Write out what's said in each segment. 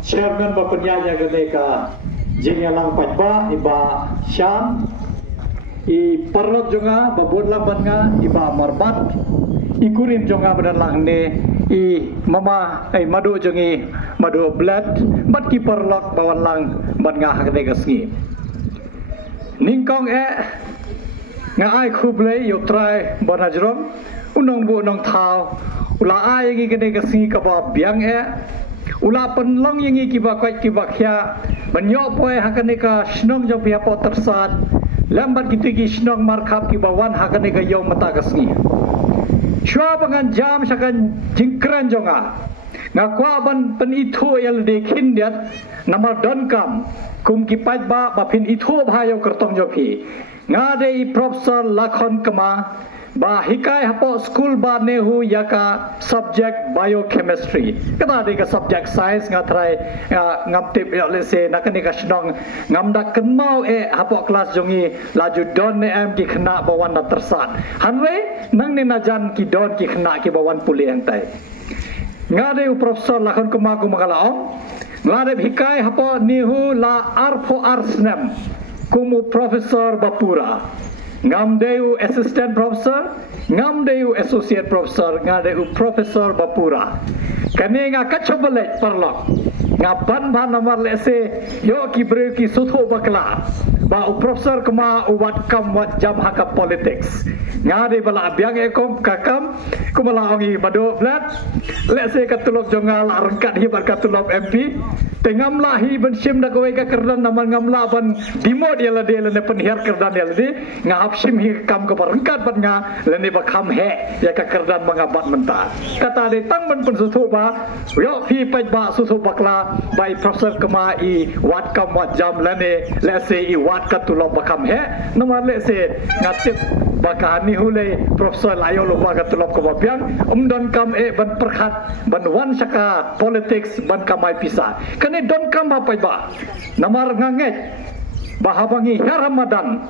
chairman ba penyaya gane ka jingalang patba iba Syam parlot jonga babon laban nga iba marbat ikurin jonga badalang ne mama madu jongi madu blood bat ki parlot bawan lang bat nga hakde gasngi ningkong nga ai khuble yo try bonajrom unong bu nong thao ula ai gi gane gasngi ka ba biang ula penlong yang iki ba kwat ki ba khya banyo poe hakane ka snong jo pia po tersat lambat gitu ki snong markhap ki bawan hakane ka yo mata gasngi chua bangan jam sakan jingkran jonga ngakwa ban pen itu yal dekin diat nama donkam kum ki paj ba pin itu bhayo kertong jo phi ngade i professor lakhon kama ba hikai hapo school ba nehu yaka subject biochemistry kada de ka subject science ngatrai ngam tip ya lese nakani ka snong ngam da kenmau hapo kelas jongi laju don ne am ki khna bawan da tersat hanwe nang ne najan ki don ki khna ki bawan puli antai ngade u professor lakhon kuma ku magalaong ngade hikai hapo nehu la arfo arsnem kumu professor bapura ngamdeu assistant professor ngamdeu associate professor ngadeu professor bapura kane nga kachobale parlok ngaban ban nomor lese yo ki bre ki sutho bakla ba professor kama wat kam wat jam haka politics ngade bala biang ekom kakam kumala ongi mado blat lese katulok jongal arengkat hi bar katulok MP tengam lahi ben sim da kowe ka kerdan naman ngamla ban dimod yala de le penhiar kerdan yala de ngap sim hi kam ko barengkat bat nga le ba kham he ya ka kerdan mangabat menta kata de tang ben pen sutho ba yo hi paj ba sutho bakla bai professor kama I wat kam wat jam lane lese I wat katulok bakam he nomor lese ngatip bakani hule professor layo lupa katulok ko bapiang don kam ban perkhat ban wan saka politics ban kamai pisa kane don kam apa ba namar nganget bahabangi har Ramadan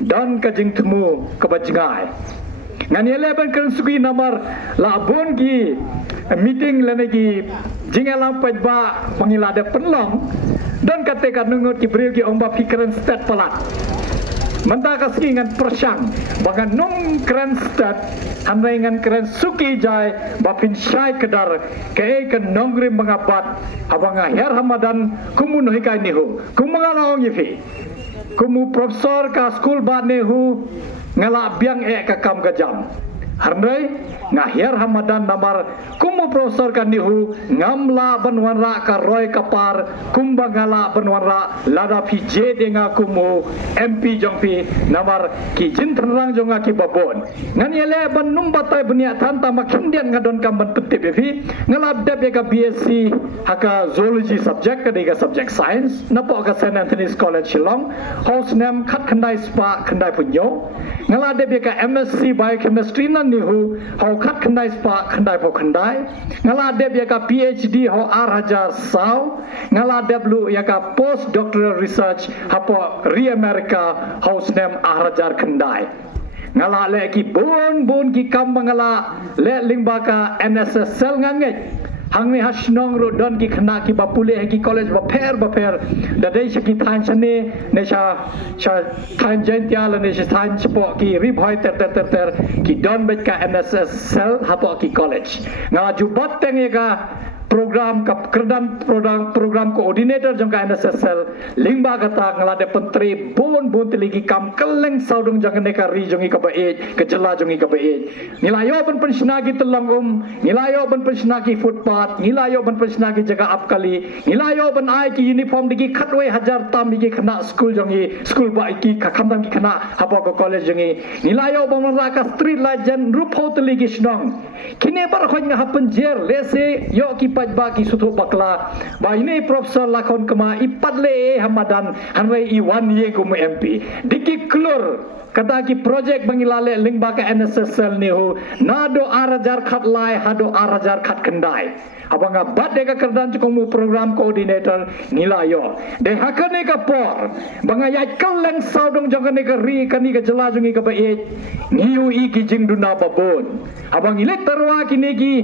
dan kajing temu kebajengai ngani leben kan sugi namar labon ki meeting lenegi jingalam pajba pangilada penlong dan katekan nungut ki bril ki omba pikiran stat palat menta kasih ngan persang bangan nung keren stat handai ngan keren suki jai bapin syai kedar ke nongrim mengabat abang akhir Ramadan kumu nohikai nihu kumu ngalaong yifi kumu profesor ka school ba nehu ngala biang kakam kajam handai ngakhir Ramadan namar kumu profesor kan nihu ngamla banwanra ka roy kapar kumbangala banwanra lada pije denga kumu MP jongpi namar ki jintrang jonga ki babon ngani ele ban numbatai bunia tanta makindian ngadon kam ban pentip fi ngalab deb ka BSc haka zoology subject ka dega subject science napo ka St Anthony's College Shillong house name khat khandai spa khandai punyo ngala deb ka MSc biochemistry nan nihu hau khat khandai spa khandai po khandai ngala deb ya ka PhD ho R1000 sau ngala deb lu ya ka post doctoral research hapo re America house name R1000 khandai ngala le ki bon ki kam ngala le lingba ka NSS sel nganget hang ni hasnong ro don ki khna ki bapule ki college baper dadai ki than chane ne cha than jentia la ne cha than chpo ki ribhoi ter ki don bet ka NSS sel hapo ki college nga jubat teng ka program ka kerdan program coordinator jong ka NSSL lingba kata ngalade pentri bon teligi kam keleng saudung jang ne ka ri jongi ka bae kejela jongi ka bae nilayo ban pensnagi telangum nilayo ban pensnagi footpath nilayo ban pensnagi jaga apkali nilayo ban ai ki uniform digi khatwe hajar tam digi khana school jongi school ba ki ka khamdam ki khana hapo ko college jongi nilayo ban ra ka street light jan rupo teligi snong kine bar khoy nga hapen jer lese yo ki pajba ki sutu bakla ba ini profesor lakon kema ipadle Hamadan hanwai I 1 ye kum MP diki klur kata ki project bangilale lingba ka NSSL ni ho nado arajar khat lai hado arajar khat kendai abanga bad de ka kerdan chukomu program coordinator nilayo de hakane ka por banga ya kaleng saudong jangane ka ri kani ka jela jungi ka bae niu I ki jing duna babon abang ilek tarwa kini ki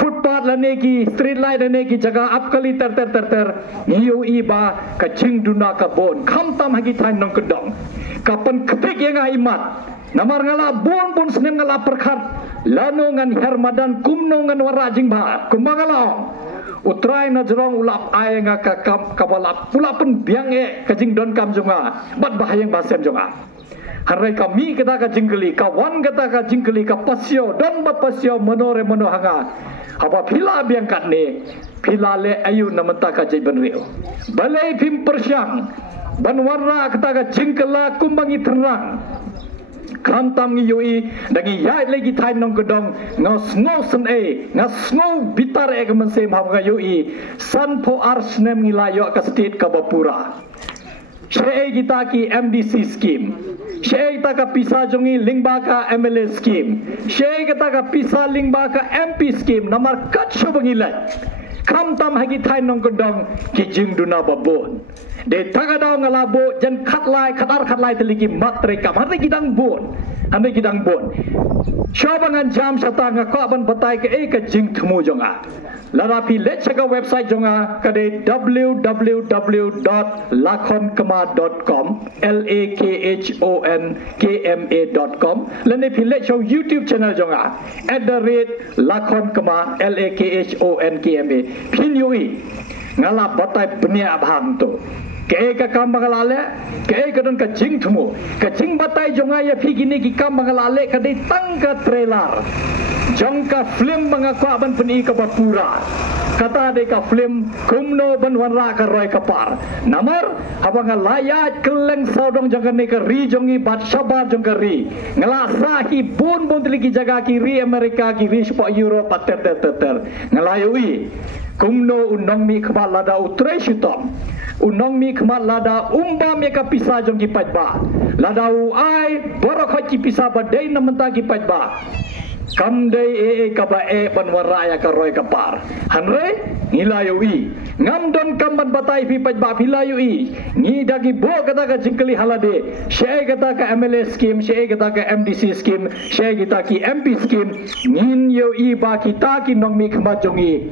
footpath lane ki street light lane ki jaga apkali ter ngiu iba ka jing duna ka bon kham tam hagi thain nong kedong kapan ketik yang imat namar ngala bon pun senem ngala perkhat lanu ngan hermadan kumno ngan wara jing ba kumbangala utrai na jorong ulap ai nga ka kabalap pula pun biang ka jing don kam jonga bat bahayang basem jonga harai kami kita ka jingkeli kawan kita ka jingkeli ka pasio don ba pasio monore monohanga apa pila biangkat ni pila le ayu namenta ka jai benriu balai pim persyang banwarra kita ka jingkela kumbangi terang kam tam ngi yui dangi yai lagi thai nong kedong ngos ngosen ngas ngo bitar ke mense ma ga yui san po arsnem ngi layo ka state ka bapura Syai kita ki MDC scheme, syai kita ka pisa jongi lingba ka MLA scheme, syai kita ka pisa lingba ka MP scheme, namar kat syo bangilai. Kam tam hagi thai nong kedong ki jing duna babon. De tagadaw ngalabo jan khatlai teliki matre kam hande gidang bon. Syabangan jam sata nga ko ban batai ke ka jing thmu jonga. Larapi let check website jonga kade www.lakhonkama.com lakhonkma.com lane pi let show YouTube channel jonga @lakhonkama lakhonkma pin yui ngala batai penia abhang to ke ka kam bangalale ke ka don ka jing thmu ka jing batai jonga ya phi gini ki kam bangalale ka dei tangka trailer jongka film mangakwa ban peni ka bapura kata de ka film kumno ban wanra ka roi kapar namar abanga layat keleng saudong jangan ne ka ri jongi bat sabar jong ka ri ngala sahi bon teliki jaga ki ri Amerika ki ri spo Europe ter ngalayui kumno unong mi khma lada utrai sutom unong mi khma lada umba me ka pisa jong ki patba lada u ai borok ki pisa ba dei namenta ki patba kam dei ka ba banwara ya ka roi kapar hanre ngilayui ngam don kam ban batai pi patba pilayui ngi dagi bo kata ka jingkeli halade syai kata ka MLA scheme syai kata ka MDC scheme syai kata ki MP scheme ngin yo i ba kita ki nong mi khma jongi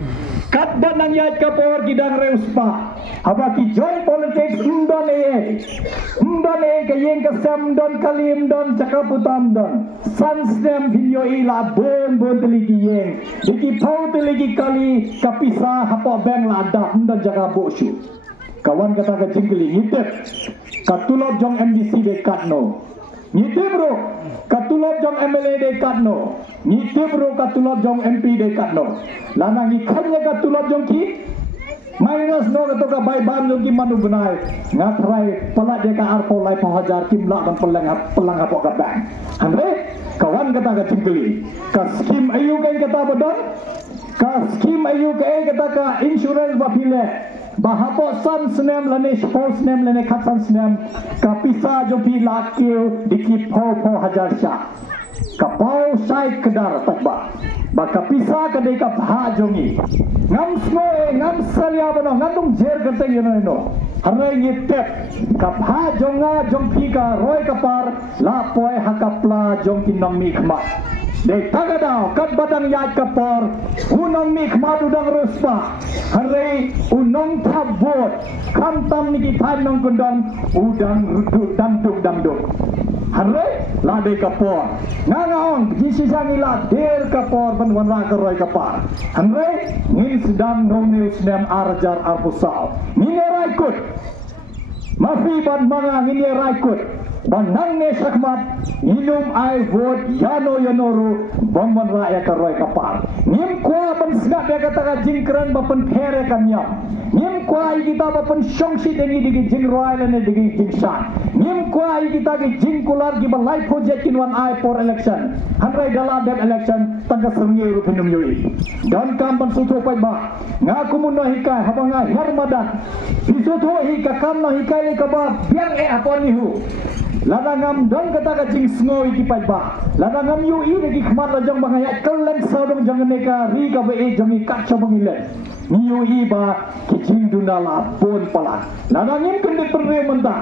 kat banang yat kapor gidang reuspa haba ki joy politics undone ke yeng ka sam don kalim don cakaputam don sansdem video ila bon teliki yeng diki pau teliki kali kapisa hapo beng lada don jaga bosu kawan kata ka jingli ngitep katulop jong MDC de katno ngitep bro katulop jong MLA de katno ngitep bro katulop jong MP de katno lana ngikanya katulop jong ki minus no to ka bai bam jong ki manu benai ngatrai pala de ka arpo lai pahajar kimla dan pelang hapo ka bang andre kawan kata ka jingli ka skim ayu kan kata bodon ka skim ayu ke kata ka insurance bapile bahapo san snem lane sports nem lane khatsan snem kapisa jo pi lakil diki pho hajar sha kapau sai kedar takba ba kapisa ka de ka bha jongi ngam snoe ngam salia bano ngandung jer kate yono no hare ngitep ka bha jonga jongki ka roi kapar la poi hakapla jongki nami khma de tagadao kat badang yat kapor unong mi khma dudang ruspa hare unong thabot kam tam ni ki than nong kundong udang rudu dam duk hare la de kapor ngangong jisi sangila der kapor ban wanra ka roi kapar hare ngin sedang nong news nem arjar arpusal ngine raikut mafi ban manga ngine raikut banang ne sakmat inum ai vote yano yanoru bomban raya ka roi kapar nim kwa ban snap ya kata ka jingkran bapan phere kanyam nim kwa kita bapan shongsi dengi digi jing royal ne digi jingsan nim kwa kita gi jingkular gi balai project in one eye for election handrai dalam that election tangga serungi rupinum yui dan kampan sutu pai ba ngaku munno hikai habanga hermadan isutu hika kamno hikai ka ba biang aponi hu ladangam don kata ka jing snoi ki pai ba ladangam yu i de ki khmat la jong bangaya keleng saudong jang ne ka ri ka be jong ka chobangile ni yu i ba ki jing dunala pon pala ladangim kende perre menta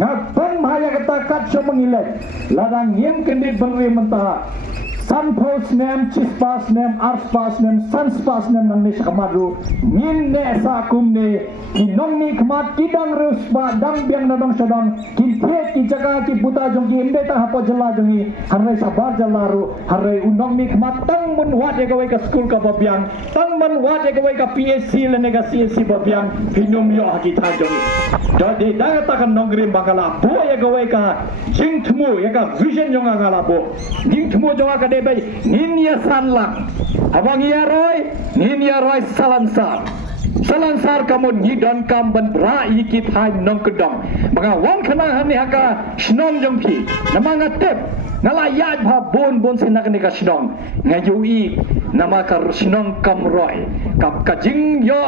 ngapang maya kata ka chobangile ladangim kende perre menta Sanposnem, Chispasnem, Arspasnem, Sanspasnem nang ni sakamadu Ninne sakumne Kinong ni kemat kidang ruspa dang biang nadong sadong Kintet ki jaga ki buta jong ki imbe tang hapo jela jongi Harai sabar jelaru Harai unong ni kemat tang mun wat ya gawai ka school ka babiang Tang mun wat ya gawai ka PSC lene ka CSC babiang Hinum yo haki ta jongi Jadi dang takan nongrim bangala Bo ya gawai ka jing temu ya ka vision jonga ngala bo Jing temu jonga ka debai Ninya sanlang Abang iya roy Ninya roy salansar Salansar kamu nyidon kam ban bra ikit hai nong kedong Maka wan kena hani haka Shnong jongpi Nama ngatep Ngala yaj bha bon senak ni ka shnong Ngayui Nama ka shnong kam roy Kap kajing yo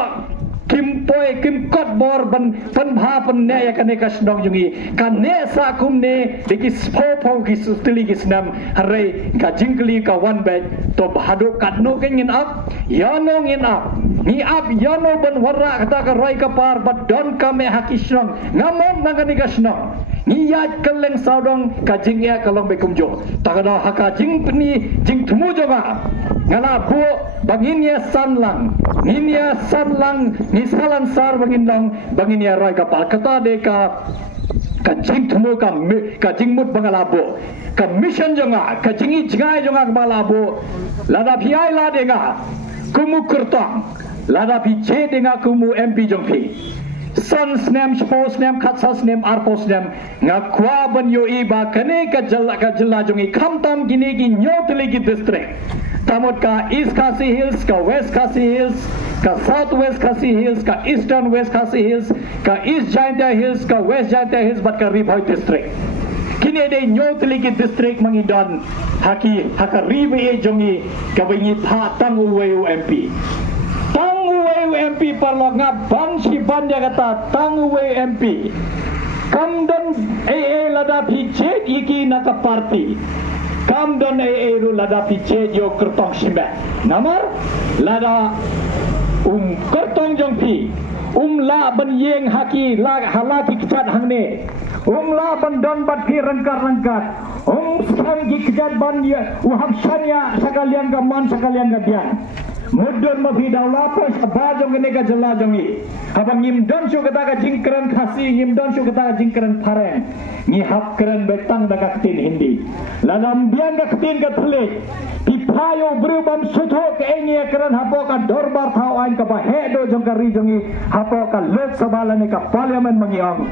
Kim poi kim kot bor ban bha pan ne ya kane ka shnong jungi kan ne sa kum ne deki spo ki sustili ki snam hare ka jingkli ka one bed to bhado kat no ngin up ya no ngin up ni up ya no ban warra kata ka roi ka par but don ka me haki shnong ngamon nagani ka shnong ni ya keleng saudong ka jing ya kalong be kumjo tagada haka jing pni jing thumu joga ngala bu bangin ya sanlang ninya sanlang ni salan sar bangin lang bangin ya roi kapal kata de ka jing thumu ka jing mut bangalabo ka mission jonga ka jingi jingai jonga balabo lada phiai la de nga kumu kurtong lada pi che de nga kumu MP jongpi Sons nem, spos nem, katsas nem, arpos nem ngakwa ban yo iba kane ka jala jongi kamtam gini gi nyoteli gi district tamot ka East Khasi Hills ka West Khasi Hills ka South West Khasi Hills ka Eastern West Khasi Hills ka East Jaintia Hills ka West Jaintia Hills bat ka Ribhoi district kini de nyoteli gi district mangidon haka ribe e jongi ka bingi pha tang uwe MP MP parlo ngaban si banda kata tangwe MP kamdon AA lada piche iki naka party kamdon AA ru lada piche yo kertong simbe namar lada kertong jongpi la ban yeng haki la halaki kicat hangne la ban don bat pi rangkat sang gi kicat ban ya uham syariah sekalian gaman sekalian gadian mudun mafi daulapa sabajong gene ka jala jongi abang ngim don shu kata ka jingkran khasi ngim don shu kata ka jingkran phareng ngi hap kran betang da ka tin hindi lanam biang ka tin ka thule pipayo brubam sutho ke engi kran hapo ka dorbar thau ain ka ba hedo jong ka ri jongi hapo ka lok sabha lane ka parliament mangiong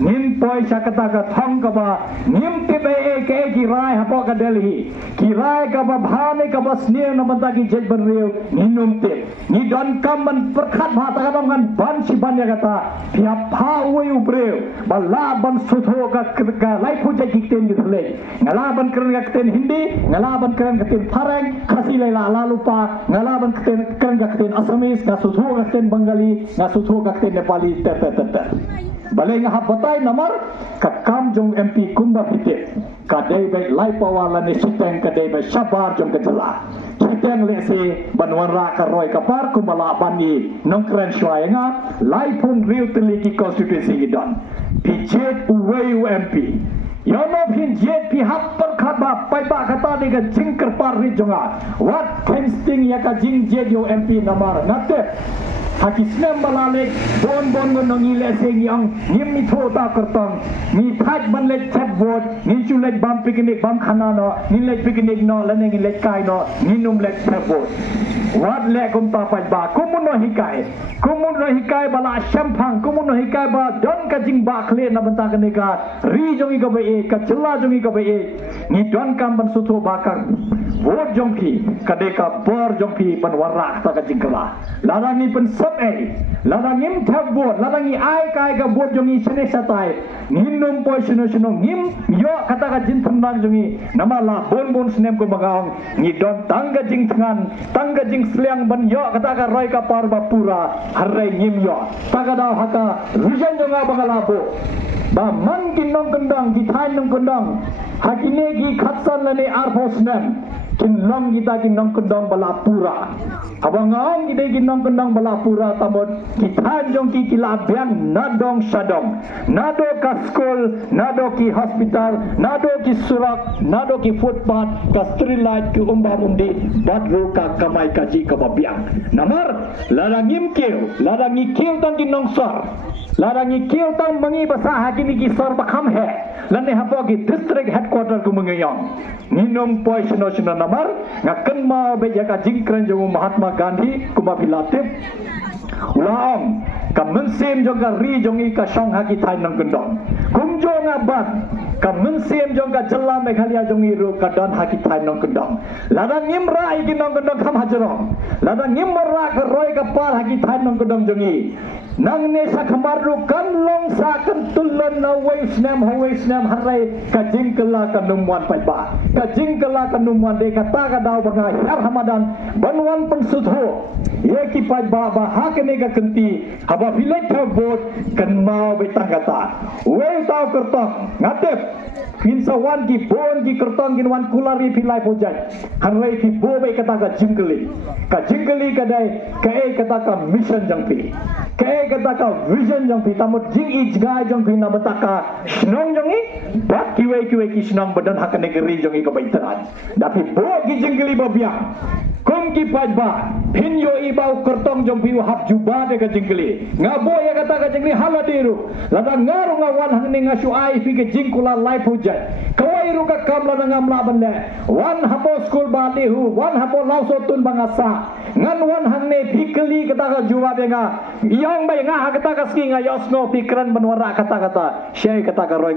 nim poi sakata ka thong ka ba nim te be e ke ki rai hapo ka delhi ki rai ka ba bhane ka ba sneer na banta ki jet ban riu ninum te ni don kam ban perkhat bha ta ka ban ban si ban ya kata pia pha we ubreu bala ban sutho ka lai pu je ki ten ki thule ngala ban kran ka ten hindi ngala ban kran ka ten phareng khasi lai la lupa ngala ban kran ka ten assamese ka sutho ka ten bengali nga sutho ka ten nepali te baleng ha batai namar ka kam jong MP kumba pite ka dei bai lai pawala ni siteng ka dei bai sabar jong ka jala siteng le se banwara ka roi ka par kumala bani nong kren shwai nga lai pun riu teli ki constituency gi don pijet uwe MP yono phin jet pi hap par khaba pai ba kata de ga jingkar par ri jonga what fencing ya ka jing jet yo MP namar nate haki snem balale bon ngonong ile sing yang nim mi thota kartang ni thaj ban le chat vote ni chu le bam picnic bam khana no ni le picnic no lane ni le kai no ni num le chat vote wat le kum ta pa ba kumun no hikai bala shampang kumun no hikai ba don ka jing ba khle na banta ka ne ka ri jongi ka ba e ka chilla jongi ka ba e ni don kam ban sutho ba ka vote jongki kadeka bor jongki ban warak ta ka jingkala ladang ni pen sep e ladang ngim thab vote ladang ni ai kai ka vote jongi sene satai ninum poi sino ngim yo kata ka jin thamnang jongi nama la bon snem ko magaong ni don tangga jing tangga jing sliang ban yo kata ka roi ka par ba pura harrai ngim yo tagada haka vision jonga bagalabo ba man kinong kendang di thain nong kendang hakine gi khatsan lane arphos nem kinlong kita kinong kendong balapura abangong kita kinong kendong balapura tamod kita jong ki kilabian nadong sadong nado ka school nado ki hospital nado ki surak nado ki footpath ka street light ki umbah undi badru ka kamay kaji ka babiang namar larangim kiu tang kinong sor larangi kiu tang mangi basa hakini ki sor bakam he lane hapo ki district headquarter ku mengeyong nginong poi sino namar ngaken ma be jaka jingkran jong Mahatma Gandhi kuma bilatip ulaong kamensim jong ka ri jong i ka song ha ki thai nang kendong kum jong abat kamensim jong ka jella meghalaya jong i ru ka don ha ki thai nang kendong ladang ngimra i ki nang kendong kam hajarong ladang ngimra ka roi ka par ha ki thai nang kendong jong i nang ne sa kamaru kan long sa kan tulon na waisnam harai ka jingkala ka numwan pai ba ka jingkala ka numwan de ka ta ka daw banga har hamadan banwan pensutho ye ki pai ba ha ke ne ka kenti haba vilai tha bot kan mau be tangata we taw kertong ngatep kinsawan ki bon ki kertong kinwan kulari vilai pojai harai ki bo be kata ka jingkali ka dai ka e kata ka mission jangpi ke kata ka vision jong pi tamut jing i jga jong pi na bataka snong jong i bat kiwe ki snong badan hak negeri jong i ka baitaran dapi bo ki jingli babiang kum ki pajba pin yo i bau kertong jong pi hap juba de ka jingli ngabo ya kata ka jingli haladiru lada ngaru ngawan hang ni ngasu ai fi ke jingkula life hujat kawai ru ka kamla na ngamla bande wan hapo school ba hu wan hapo lauso tun bangasa ngan wan hang ne phikli kata ka juba de nga yang bay nga kata ka ski nga yosno pikran banwara kata-kata syai kata ka roy